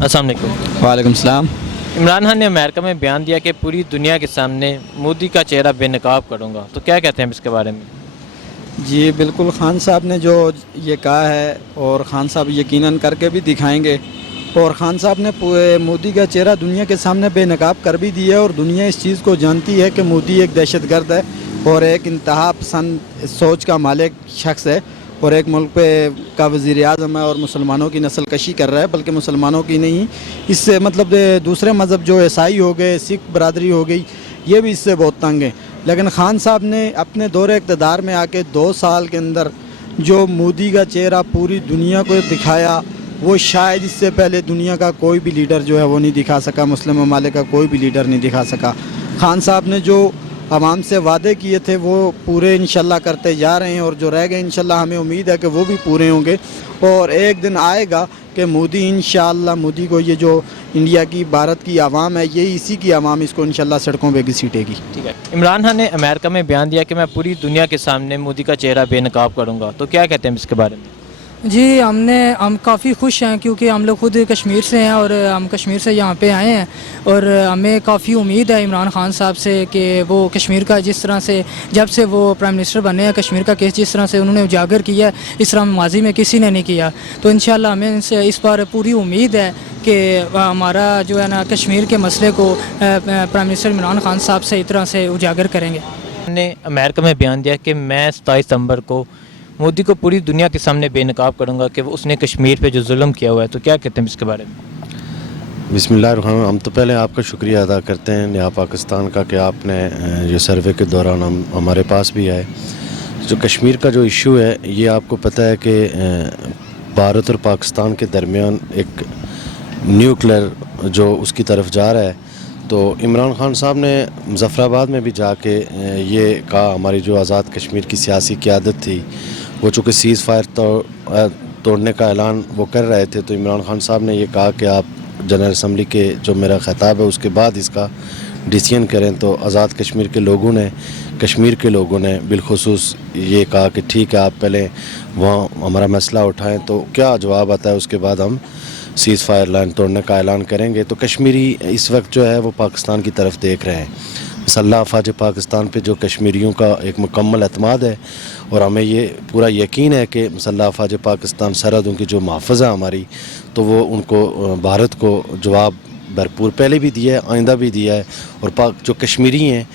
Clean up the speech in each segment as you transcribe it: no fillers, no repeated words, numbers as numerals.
अस्सलाम वालेकुम। वालेकुम सलाम। इमरान खान ने अमेरिका में बयान दिया कि पूरी दुनिया के सामने मोदी का चेहरा बेनकाब करूँगा, तो क्या कहते हैं इसके बारे में? जी बिल्कुल, खान साहब ने जो ये कहा है और खान साहब यकीनन करके भी दिखाएंगे। और खान साहब ने मोदी का चेहरा दुनिया के सामने बेनकाब कर भी दिया है और दुनिया इस चीज़ को जानती है कि मोदी एक दहशतगर्द है और एक इंतहा पसंद सोच का मालिक शख्स है और एक मुल्क पे का वज़ीर आज़म है और मुसलमानों की नस्ल कशी कर रहा है, बल्कि मुसलमानों की नहीं, इससे मतलब दूसरे मज़हब जो ईसाई हो गए, सिख बरादरी हो गई, ये भी इससे बहुत तंग है। लेकिन खान साहब ने अपने दौरे इक़्तिदार में आके 2 साल के अंदर जो मोदी का चेहरा पूरी दुनिया को दिखाया, वो शायद इससे पहले दुनिया का कोई भी लीडर जो है वो नहीं दिखा सका, मुस्लिम ममालिक का कोई भी लीडर नहीं दिखा सका। खान साहब ने जो आवाम से वादे किए थे वो पूरे इंशाल्लाह करते जा रहे हैं और जो रह गए इंशाल्लाह हमें उम्मीद है कि वो भी पूरे होंगे और एक दिन आएगा कि मोदी इंशाल्लाह मोदी को ये जो इंडिया की भारत की आवाम है, ये इसी की आवाम इसको इंशाल्लाह सड़कों पे घसीटेगी। ठीक है। इमरान खान ने अमेरिका में बयान दिया कि मैं पूरी दुनिया के सामने मोदी का चेहरा बेनकाब करूँगा, तो क्या कहते हैं इसके बारे में? जी हम काफ़ी खुश हैं क्योंकि हम लोग खुद कश्मीर से हैं और हम कश्मीर से यहाँ पे आए हैं और हमें काफ़ी उम्मीद है इमरान खान साहब से कि वो कश्मीर का जिस तरह से जब से वो प्राइम मिनिस्टर बने हैं, कश्मीर का केस जिस तरह से उन्होंने उजागर किया है, इस तरह माजी में किसी ने नहीं किया। तो इंशाल्लाह हमें इनसे इस बार पूरी उम्मीद है कि हमारा जो है ना कश्मीर के मसले को प्राइम मिनिस्टर इमरान खान साहब से इस तरह से उजागर करेंगे। ने अमेरिका में बयान दिया कि मैं 27 सितंबर को मोदी को पूरी दुनिया के सामने बेनकाब करूंगा कि वो उसने कश्मीर पे जो जुल्म किया हुआ है, तो क्या कहते हैं इसके बारे में? बिस्मिल्लाहिर्रहमानिर्रहीम। हम तो पहले आपका शुक्रिया अदा करते हैं नया पाकिस्तान का कि आपने ये सर्वे के दौरान हमारे पास भी आए। जो कश्मीर का जो इशू है, ये आपको पता है कि भारत और पाकिस्तान के दरमियान एक न्यूक्लियर जो उसकी तरफ जा रहा है। तो इमरान खान साहब ने मुज़फ़्फ़राबाद में भी जाके ये कहा, हमारी जो आज़ाद कश्मीर की सियासी क़यादत थी वो चूँकि सीज़ फायर तोड़ने का ऐलान वो कर रहे थे, तो इमरान खान साहब ने ये कहा कि आप जनरल असम्बली के जो मेरा ख़िताब है उसके बाद इसका डिसीजन करें। तो आज़ाद कश्मीर के लोगों ने, कश्मीर के लोगों ने बिलखुसूस ये कहा कि ठीक है, आप पहले वहाँ हमारा मसला उठाएं, तो क्या जवाब आता है उसके बाद हम सीज़ फायर लाइन तोड़ने का ऐलान करेंगे। तो कश्मीरी इस वक्त जो है वो पाकिस्तान की तरफ देख रहे हैं। मसल्लह अफ़वाज पाकिस्तान पे जो कश्मीरियों का एक मुकम्मल एतमाद है और हमें ये पूरा यकीन है कि मसल्लह अफ़वाज पाकिस्तान सरहदों की जो मुहाफ़ज़ा है हमारी, तो वो उनको भारत को जवाब भरपूर पहले भी दिया है, आइंदा भी दिया है। और जो कश्मीरी हैं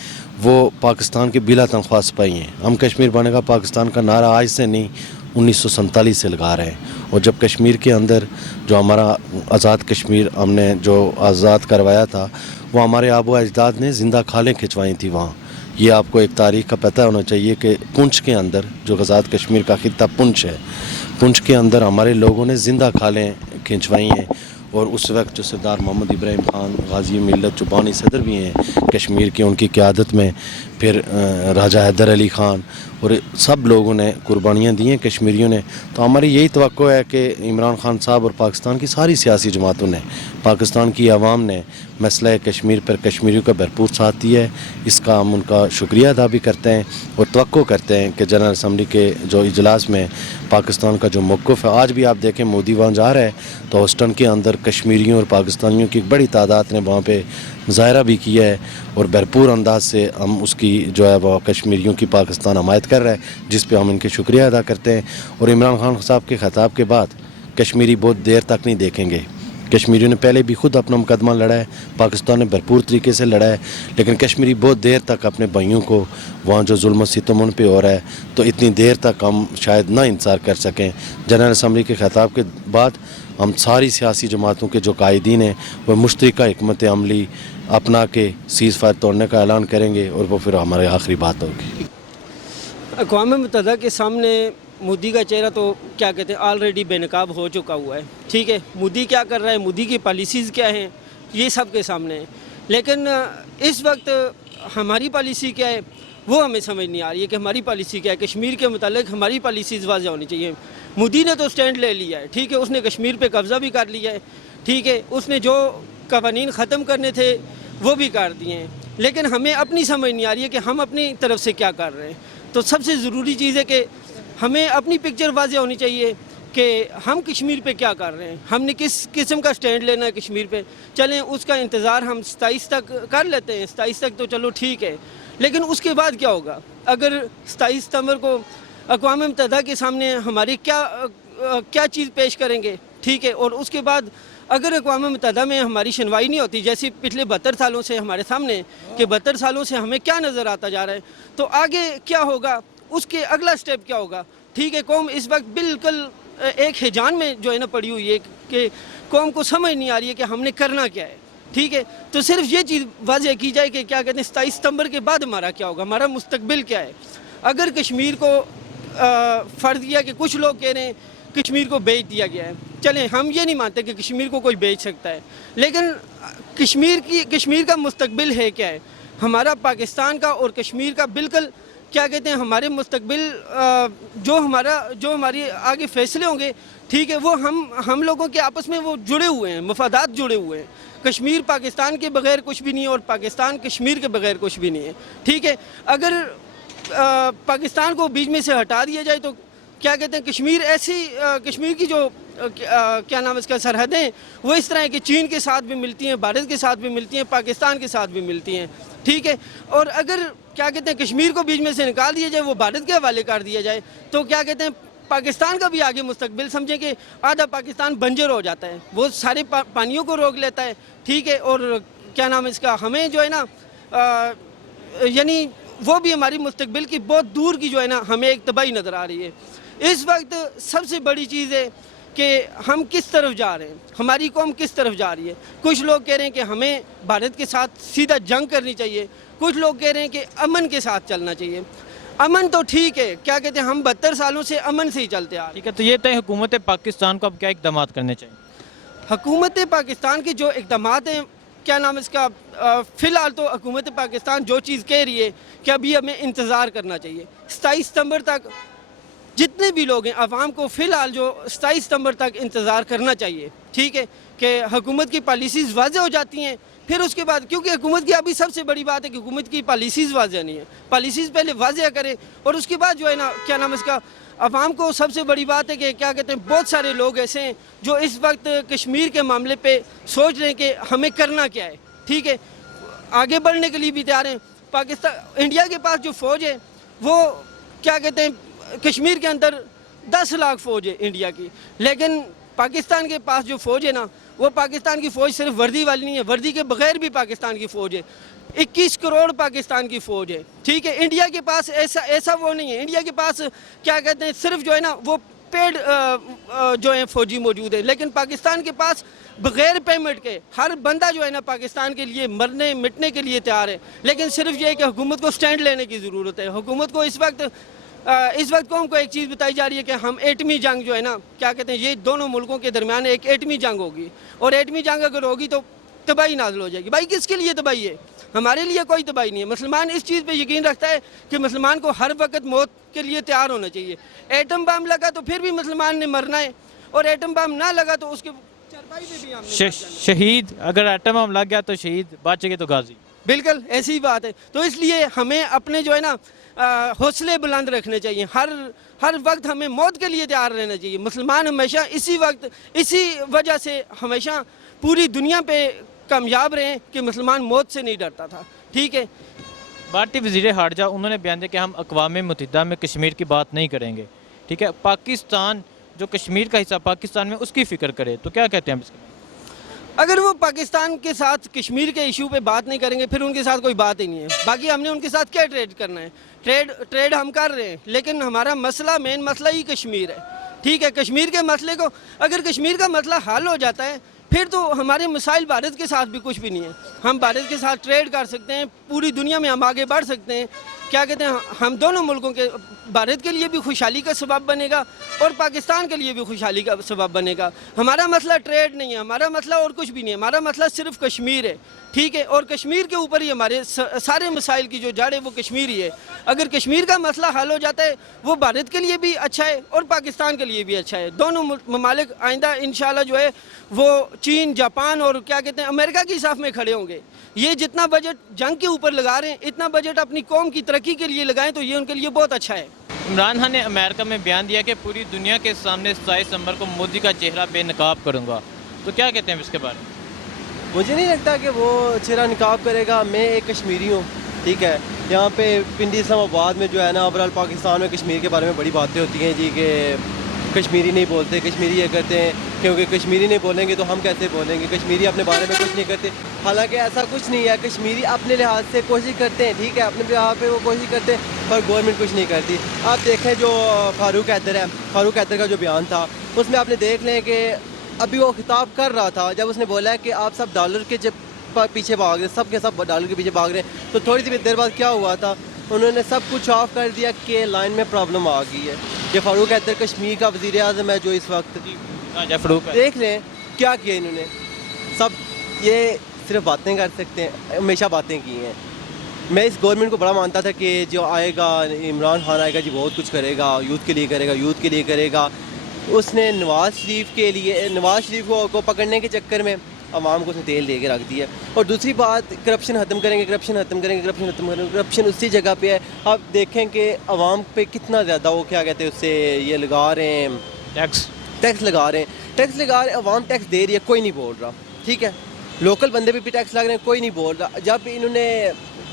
वो पाकिस्तान के बिला तनख्वाह सिपाही हैं। हम कश्मीर बनेगा पाकिस्तान का नारा आज से नहीं 1947 से लगा रहे हैं। और जब कश्मीर के अंदर जो हमारा आज़ाद कश्मीर हमने जो आज़ाद करवाया था, वो हमारे आबो अजदाद ने ज़िंदा खालें खिंचवाई थी वहाँ। ये आपको एक तारीख़ का पता होना चाहिए कि पुंछ के अंदर जो आज़ाद कश्मीर का खित्ता पुंछ है, पुंछ के अंदर हमारे लोगों ने ज़िंदा खालें खिंचवाई हैं। और उस वक्त जो सरदार मोहम्मद इब्राहिम खान गाजी मिल्लत जो बानी सदर भी हैं कश्मीर के, उनकी क़यादत में फिर राजा हैदर अली ख़ान और सब लोगों ने कुर्बानियाँ दी हैं कश्मीरियों ने। तो हमारी यही तवक्को है कि इमरान खान साहब और पाकिस्तान की सारी सियासी जमातों ने, पाकिस्तान की आवाम ने मसला कश्मीर पर कश्मीरियों का भरपूर साथ दिया है। इसका हम उनका शुक्रिया अदा भी करते हैं और तवक्को करते हैं कि जनरल असम्बली के जो इजलास में पाकिस्तान का जो मौक़िफ़ है, आज भी आप देखें मोदी वहाँ जा रहा है तो ह्यूस्टन के अंदर कश्मीरियों और पाकिस्तानियों की एक बड़ी तादाद ने वहाँ पे मुज़ाहरा भी किया है और भरपूर अंदाज से हम उसकी जो है वह कश्मीरियों की पाकिस्तान हमायत कर रहा है, जिस पे हम इनके शुक्रिया अदा करते हैं। और इमरान खान साहब के ख़िताब के बाद कश्मीरी बहुत देर तक नहीं देखेंगे। कश्मीरियों ने पहले भी खुद अपना मुकदमा लड़ा है, पाकिस्तान ने भरपूर तरीके से लड़ा है, लेकिन कश्मीरी बहुत देर तक अपने भाइयों को वहाँ जो जुल्म सितम उन पे हो रहा है, तो इतनी देर तक हम शायद ना इंतज़ार कर सकें। जनरल असम्बली के ख़िताब के बाद हम सारी सियासी जमातों के जो कायदीन हैं वह मुश्तरका हिकमत अमली अपना के सीज़ फायर तोड़ने का ऐलान करेंगे और वो फिर हमारी आखिरी बात होगी। अक़वाम मुत्तहिदा के सामने मोदी का चेहरा तो क्या कहते हैं ऑलरेडी बेनकाब हो चुका हुआ है। ठीक है, मोदी क्या कर रहा है, मोदी की पॉलिसीज़ क्या हैं, ये सब के सामने है। लेकिन इस वक्त हमारी पॉलिसी क्या है वो हमें समझ नहीं आ रही है कि हमारी पॉलिसी क्या है। कश्मीर के मुतालिक हमारी पॉलिसीज़ वाज़ेह होनी चाहिए। मोदी ने तो स्टैंड ले लिया है, ठीक है, उसने कश्मीर पे कब्ज़ा भी कर लिया है, ठीक है, उसने जो कवानीन ख़त्म करने थे वो भी कर दिए हैं, लेकिन हमें अपनी समझ नहीं आ रही है कि हम अपनी तरफ से क्या कर रहे हैं। तो सबसे ज़रूरी चीज़ है कि हमें अपनी पिक्चर वाज़ेह होनी चाहिए کہ ہم کشمیر پہ کیا کر رہے ہیں, ہم نے کس قسم کا سٹینڈ لینا ہے کشمیر پہ. چلیں اس کا انتظار ہم 27 تک کر لیتے ہیں, 27 تک تو چلو ٹھیک ہے, لیکن اس کے بعد کیا ہوگا؟ اگر 27 ستمبر کو اقوام متحدہ کے سامنے ہماری کیا چیز پیش کریں گے, ٹھیک ہے, اور اس کے بعد اگر اقوام متحدہ میں ہماری سنوائی نہیں ہوتی, جیسے پچھلے 72 سالوں سے ہمارے سامنے کہ 72 سالوں سے ہمیں کیا نظر آتا جا رہا ہے, تو آگے کیا ہوگا, اس کے اگلا سٹیپ کیا ہوگا؟ ٹھیک ہے, قوم اس وقت بالکل ایک ہیجان میں جو ہے نا پڑی ہوئی ہے کہ قوم کو سمجھ نہیں آ رہی ہے کہ ہم نے کرنا کیا ہے. ٹھیک ہے, تو صرف یہ چیز واضح کی جائے کہ کیا کہتے ہیں 27 ستمبر کے بعد ہمارا کیا ہوگا, ہمارا مستقبل کیا ہے. اگر کشمیر کو فرض کیا کہ کچھ لوگ کہہ رہے ہیں کشمیر کو بیچ دیا گیا ہے, چلیں ہم یہ نہیں مانتے کہ کشمیر کو کوئی بیچ سکتا ہے, لیکن کشمیر کا مستقبل ہے کیا ہے؟ ہمارا پاکستان کا اور کشمیر کا بالکل کیا کہتے ہیں ہمارے مستقبل جو ہماری آگے فیصلے ہوں گے, ٹھیک ہے, وہ ہم لوگوں کے آپس میں وہ جڑے ہوئے ہیں, مفادات جڑے ہوئے ہیں. کشمیر پاکستان کے بغیر کچھ بھی نہیں ہے اور پاکستان کشمیر کے بغیر کچھ بھی نہیں ہے. ٹھیک ہے, اگر پاکستان کو بیچ میں سے ہٹا دیا جائے تو کیا کہتے ہیں کشمیر کی جو کیا نام اس کا سرحدیں وہ اس طرح ہے کہ چین کے ساتھ بھی ملتی ہیں, بھارت کے ساتھ بھی ملتی ہیں, پاکستان کے ساتھ بھی ملتی ہیں. ٹھیک ہے, اور اگر کیا کہتے ہیں کشمیر کو بیچ میں سے نکال دیا جائے, وہ بھارت کے حوالے کر دیا جائے, تو کیا کہتے ہیں پاکستان کا بھی آگے مستقبل سمجھیں کہ آدھا پاکستان بنجر ہو جاتا ہے, وہ سارے پانیوں کو روک لیتا ہے. ٹھیک ہے, اور کیا نام اس کا ہمیں جو ہے نا یعنی وہ بھی ہماری مستقبل کی بہت دور کی جو ہے نا ہمیں ایک تباہی نظر آ رہی ہے. اس وقت سب سے بڑی چیز ہے کہ ہم کس طرف جا رہے ہیں, ہماری قوم کس طرف جا رہی ہے. کچھ لوگ کہہ رہے ہیں کہ ہمیں بھارت کے ساتھ سیدھا جنگ کرنی چاہیے, کچھ لوگ کہہ رہے ہیں کہ امن کے ساتھ چلنا چاہیے. امن تو ٹھیک ہے, کیا کہتے ہیں ہم 72 سالوں سے امن سے ہی چلتے آ رہے ہیں. ٹھیک ہے, تو یہ طے حکومت پاکستان کو اب کیا اقدامات کرنے چاہیے؟ حکومت پاکستان کے جو اقدامات ہیں کیا نام اس کا فی الحال تو حکومت پاکستان جو چیز کہہ رہی ہے کہ ابھی ہمیں انتظار کرنا چاہیے 27 ستمبر تک. جتنے بھی لوگ ہیں عوام کو فی الحال جو 27 ستمبر تک انتظار کرنا چاہیے. ٹھیک ہے, کہ حکومت کی پالیسیز واضح ہو جاتی ہیں, پھر اس کے بعد کیونکہ حکومت کی ابھی سب سے بڑی بات ہے کہ حکومت کی پالیسیز واضح نہیں ہے, پالیسیز پہلے واضح کرے, اور اس کے بعد جو ہے نا کیا نام اس کا عوام کو سب سے بڑی بات ہے کہ کیا کہتے ہیں بہت سارے لوگ ایسے ہیں جو اس وقت کشمیر کے معاملے پہ سوچ رہے ہیں کہ ہمیں کرنا کیا ہے. ٹھیک ہے, آگے بڑھنے کے لیے بھی تیار ہیں. انڈیا کے پاس جو فوج ہے وہ کیا کہتے ہیں کشمیر کے اندر 10 لاکھ فوج ہے انڈیا کی, لیکن پاکستان کے پاس جو فوج ہے نا وہ پاکستان کی فوج صرف وردی والی نہیں ہے, وردی کے بغیر بھی پاکستان کی فوج ہے. 21 کروڑ پاکستان کی فوج ہے. ٹھیک ہے, انڈیا کے پاس ایسا وہ نہیں ہے. انڈیا کے پاس کیا کہتے ہیں صرف جو ہے نا وہ پیڈ جو ہیں فوجی موجود ہیں, لیکن پاکستان کے پاس بغیر پیمنٹ کے ہر بندہ جو ہے نا پاکستان کے لیے مرنے مٹنے کے لیے تیار ہے. لیکن صرف یہ ہے کہ حکومت کو سٹینڈ لینے کی ضرورت ہے. حکومت کو اس وقت قوم کو ایک چیز بتائی جا رہی ہے کہ ہم ایٹمی جنگ جو ہے نا کیا کہتے ہیں یہ دونوں ملکوں کے درمیان ایک ایٹمی جنگ ہوگی, اور ایٹمی جنگ اگر ہوگی تو تباہی نازل ہو جائے گی. بھائی کس کے لیے تباہی ہے؟ ہمارے لیے کوئی تباہی نہیں ہے. مسلمان اس چیز پہ یقین رکھتا ہے کہ مسلمان کو ہر وقت موت کے لیے تیار ہونا چاہیے. ایٹم بم لگا تو پھر بھی مسلمان نے مرنا ہے, اور ایٹم بم نہ لگا تو اس کے چرپائی پہ بھی ہم نے شہید, اگر ایٹم بم لگ گیا تو شہید, بچ گئے تو غازی. بالکل ایسی ہی بات ہے. تو اس لیے ہمیں اپنے جو ہے نا حوصلے بلند رکھنے چاہیے. ہر وقت ہمیں موت کے لیے تیار رہنا چاہیے. مسلمان ہمیشہ اسی وجہ سے ہمیشہ پوری دنیا پہ کامیاب رہے کہ مسلمان موت سے نہیں ڈرتا تھا. ٹھیک ہے, بھارتی وزیر خارجہ انہوں نے بیان دیا کہ ہم اقوام متحدہ میں کشمیر کی بات نہیں کریں گے. ٹھیک ہے, پاکستان جو کشمیر کا حصہ پاکستان میں اس کی فکر کرے, تو کیا کہتے ہیں اس کے؟ اگر وہ پاکستان کے ساتھ کشمیر کے ایشو پہ بات نہیں کریں گے پھر ان کے ساتھ کوئی بات ہی نہیں ہے. باقی ہم نے ان کے ساتھ کیا ٹریڈ کرنا ہے؟ ٹریڈ ہم کر رہے ہیں, لیکن ہمارا مین مسئلہ ہی کشمیر ہے. ٹھیک ہے, کشمیر کے مسئلے کو اگر کشمیر کا مسئلہ حل ہو جاتا ہے پھر تو ہمارے مسائل بھارت کے ساتھ بھی کچھ بھی نہیں ہے. ہم بھارت کے ساتھ ٹریڈ کر سکتے ہیں, پوری دنیا میں ہم آگے بڑھ سکتے ہیں. کیا کہتے ہیں ہم دونوں ملکوں کے بھارت کے لیے بھی خوشحالی کا سبب بنے گا اور پاکستان کے لیے بھی خوشحالی کا سبب بنے گا. ہمارا مسئلہ ٹریڈ نہیں ہے, ہمارا مسئلہ اور کچھ بھی نہیں ہے. ہمارا مسئلہ صرف کشمیر ہے. ٹھیک ہے, اور کشمیر کے اوپر ہی ہمارے سارے مسائل کی جو جڑ ہے وہ کشمیر ہی ہے. اگر کشمیر کا مسئلہ حل ہو جاتا ہے وہ بھارت کے لیے بھی اچھا ہے اور پاکستان کے لیے بھی اچھا ہے. دونوں ممالک آئندہ انشاءاللہ جو ہے وہ چین, جاپان اور کیا کہتے ہیں امریکہ کی صف میں کھڑے ہوں گے. یہ جتنا بجٹ جنگ کے اوپر لگا رہے ہیں اتنا بجٹ اپنی قوم کی ترقی کے لیے لگائیں تو یہ ان کے لیے بہت اچھا ہے. इमरान खान ने अमेरिका में बयान दिया कि पूरी दुनिया के सामने 27 दिसंबर को मोदी का चेहरा बेनकाब करूंगा, तो क्या कहते हैं इसके बारे में? मुझे नहीं लगता कि वो चेहरा निकाब करेगा। मैं एक कश्मीरी हूँ, ठीक है। यहाँ पे पिंडी इस्लामाबाद में जो है ना, ओवरऑल पाकिस्तान में कश्मीर के बारे में बड़ी बातें होती हैं जी कि कश्मीरी नहीं बोलते, कश्मीरी ये करते हैं, क्योंकि कश्मीरी नहीं बोलेंगे तो हम कैसे बोलेंगे, कश्मीरी अपने बारे में कुछ नहीं करते। हालांकि ऐसा कुछ नहीं है, कश्मीरी अपने लिहाज से कोशिश करते हैं, ठीक है, अपने लिहाज पे वो कोशिश करते हैं, पर गवर्नमेंट कुछ नहीं करती। आप देखें जो फारूक हैदर है, फारूक हैदर का जो बयान था उसमें आपने देख लें कि अभी वो खिताब कर रहा था जब उसने बोला है कि आप सब डॉलर के पीछे भाग रहे, सब के सब डॉलर के पीछे भाग रहे हैं, तो थोड़ी सी देर बाद क्या हुआ था, उन्होंने सब कुछ ऑफ कर दिया कि लाइन में प्रॉब्लम आ गई है। ये फारूक हैदर कश्मीर का वज़ीर आज़म है जो इस वक्त, देख लें क्या किया इन्होंने। सब ये सिर्फ बातें कर सकते हैं, हमेशा बातें की हैं। मैं इस गवर्नमेंट को बड़ा मानता था कि जो आएगा इमरान खान आएगा जी बहुत कुछ करेगा, यूथ के लिए करेगा, यूथ के लिए करेगा। उसने नवाज़ शरीफ के लिए, नवाज़ शरीफ को पकड़ने के चक्कर में आवाम को उसने तेल दे के रख दिया। और दूसरी बात, करप्शन ख़त्म करेंगे, करप्शन ख़त्म करेंगे, करप्शन ख़त्म करेंगे। करप्शन उसी जगह पे है। आप देखें कि आवाम पे कितना ज़्यादा वो क्या कहते हैं उससे ये लगा रहे हैं, टैक्स लगा रहे हैं, टैक्स लगा रहे हैं, आवाम टैक्स दे रही है, कोई नहीं बोल रहा, ठीक है। लोकल बंदे पे भी टैक्स लग रहे हैं, कोई नहीं बोल रहा। जब इन्होंने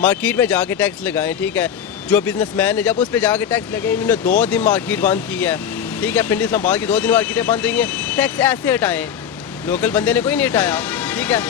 मार्केट में जाके टैक्स लगाए, ठीक है, जो बिजनेसमैन है जब उस पर जाके टैक्स लगे, इन्होंने 2 दिन मार्केट बंद की है, ठीक है, पिंडी इस्लामाबाद की 2 दिन मार्केटें बंद रही हैं, टैक्स ऐसे हटाएँ, लोकल बंदे ने कोई नहीं हटाया, ठीक है।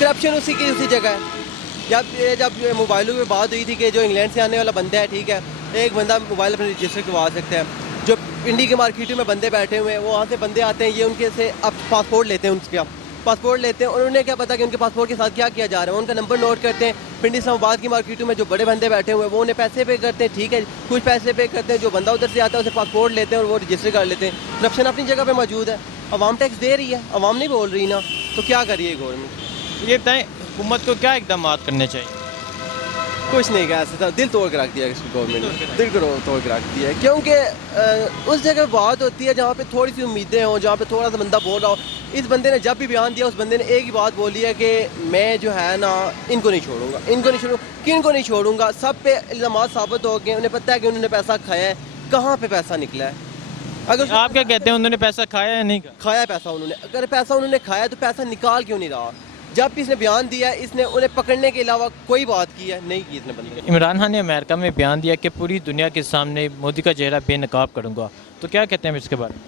करप्शन उसी की उसी जगह है। जब मोबाइलों में बात हुई थी कि जो इंग्लैंड से आने वाला बंदा है, ठीक है, एक बंदा मोबाइल अपने रजिस्टर करवा सकता है। जो इंडी के मार्केटों में बंदे बैठे हुए हैं, वो वहाँ से बंदे आते हैं, ये उनके से अब पासपोर्ट लेते हैं, उनके पासपोर्ट लेते हैं, और उन्हें क्या पता कि उनके पासपोर्ट के साथ क्या किया जा रहा है। उनका नंबर नोट करते हैं। पिंडी इस्लामाबाद की मार्केटों में जो बड़े बंदे बैठे हुए हैं वो उन्हें पैसे पे करते हैं, ठीक है, कुछ पैसे पे करते हैं, जो बंदा उधर से आता है उसे पासपोर्ट लेते हैं और वो रजिस्टर कर लेते हैं। करप्शन अपनी जगह पे मौजूद है, आवाम टैक्स दे रही है, आवाम नहीं बोल रही ना, तो क्या कर रही है गवर्नमेंट? ये बताएं हुकूमत को क्या इकदाम करने चाहिए? कुछ नहीं कहा सकता, दिल तोड़ के रख दिया इसकी गवर्नमेंट ने, दिल को तोड़ के रख दिया है। क्योंकि उस जगह बात होती है जहाँ पे थोड़ी सी उम्मीदें हों, जहाँ पे थोड़ा सा बंदा बोल रहा हो। इस बंदे ने जब भी बयान दिया, उस बंदे ने एक ही बात बोली है कि मैं जो है ना इनको नहीं छोड़ूंगा, इनको नहीं छोड़ूंगा। किन को नहीं छोड़ूंगा? सब पे इल्ज़ामात साबित हो गए, उन्हें पता है कि उन्होंने पैसा खाया है, कहाँ पे पैसा निकला है। अगर आप क्या कहते हैं, उन्होंने पैसा खाया या नहीं खाया? खाया पैसा उन्होंने, अगर पैसा उन्होंने खाया तो पैसा निकाल क्यों नहीं रहा? जब भी इसने बयान दिया, इसने उन्हें पकड़ने के अलावा कोई बात की है नहीं की इसने बंदे। इमरान खान ने अमेरिका में बयान दिया कि पूरी दुनिया के सामने मोदी का चेहरा बेनकाब करूंगा, तो क्या कहते हैं इसके बारे में?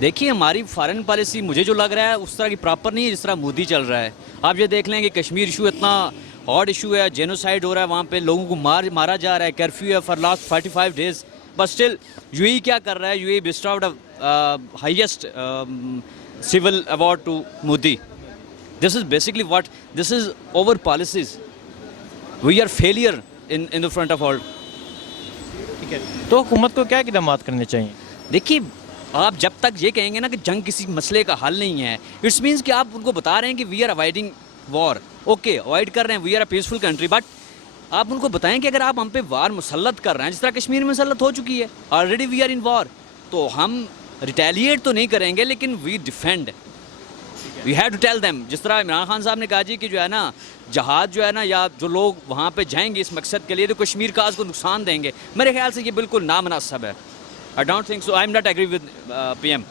देखिए, हमारी फॉरेन पॉलिसी मुझे जो लग रहा है उस तरह की प्रॉपर नहीं है जिस तरह मोदी चल रहा है। आप ये देख लें कि कश्मीर इशू इतना हॉट इशू है, जेनोसाइड हो रहा है, वहाँ पे लोगों को मारा जा रहा है, कर्फ्यू है for last 45 days, but still UAE क्या कर रहा है? UAE bestowed highest civil award to Modi. This is basically what, this is our policies. We are failure in the front of all. ठीक है, तो हुकूमत को क्या इकदाम करने चाहिए? देखिए, आप जब तक ये कहेंगे ना कि जंग किसी मसले का हल नहीं है, इट्स मीन्स कि आप उनको बता रहे हैं कि we are avoiding war. Okay, avoid कर रहे हैं, we are a peaceful country, but आप उनको बताएं कि अगर आप हम पे वार मुसल्लत कर रहे हैं, जिस तरह कश्मीर में मुसल्लत हो चुकी है, already we are in war, तो हम रिटेलिएट तो नहीं करेंगे लेकिन we defend. We have to tell them, जिस तरह इमरान खान साहब ने कहा जी कि जो है ना जहाज़ जो है ना, या जो लोग वहाँ पे जाएंगे इस मकसद के लिए तो कश्मीर काज को नुकसान देंगे, मेरे ख्याल से ये बिल्कुल नामनासिब है। I don't think so, I am not agree with PM.